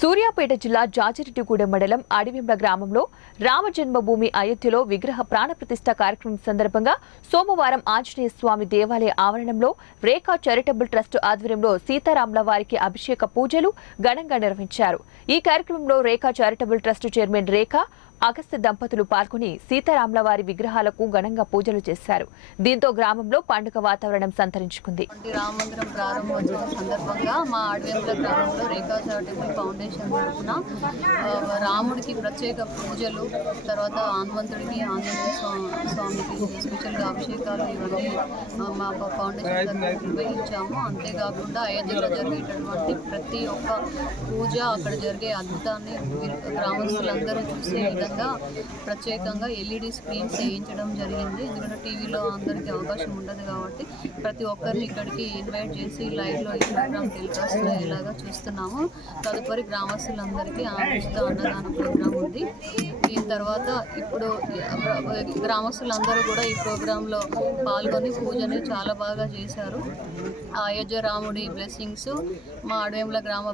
సూర్యాపేట జిల్లా జాజిరెడ్డిగూడెం మండలం అడివింబ గ్రామంలో రామ జన్మభూమి అయోధ్యలో విగ్రహ ప్రాణప్రతిష్ఠ కార్యక్రమం సందర్భంగా సోమవారం ఆంజనేయ స్వామి దేవాలయ ఆవరణంలో రేఖా చారిటబుల్ ట్రస్ట్ ఆధ్వర్యంలో సీతారాముల వారికి అభిషేక పూజలు ఘనంగా నిర్వహించారు. ఈ కార్యక్రమంలో Rekha charitable trust chairman Rekha Agastya దంపతులు పాల్గొని సీతారాముల వారి విగ్రహాలకు ఘనంగా పూజలు చేశారు. దీంతో గ్రామంలో పండుగ వాతావరణం సంతరించుకుంది. వంటి ప్రారంభోత్సవం సందర్భంగా మా అడవేంపుల గ్రామంలో రేఖా చారిటబుల్ ఫౌండేషన్ తరఫున రాముడికి ప్రత్యేక పూజలు తర్వాత హనుమంతుడికి ఆంజనేయ స్వామికి స్పెషల్గా అభిషేకాలు ఇవన్నీ మా ఫౌండేషన్ తరఫున నిర్వహించాము అంతేకాకుండా అయోధ్యలో జరిగేటటువంటి ప్రతి ఒక్క పూజ అక్కడ జరిగే అద్భుతాన్ని గ్రామస్తులందరూ చూసే విధంగా ప్రత్యేకంగా ఎల్ఈడి స్క్రీన్స్ వేయించడం జరిగింది. ఎందుకంటే టీవీలో అందరికీ అవకాశం ఉండదు కాబట్టి ప్రతి ఒక్కరిని ఇక్కడికి ఇన్వైట్ చేసి లైవ్లో ఈ ప్రోగ్రామ్ ఇలాగా చూస్తున్నాము తదుపరి గ్రామస్తులందరికీ ఆ అన్నదాన ప్రోగ్రాం ఉంది. దీని తర్వాత ఇప్పుడు గ్రామస్తులందరూ కూడా ఈ ప్రోగ్రాంలో పాల్గొని పూజని చాలా బాగా చేశారు. అయోధ్య రాముడి బ్లెస్సింగ్స్ మా అడవేముల గ్రామ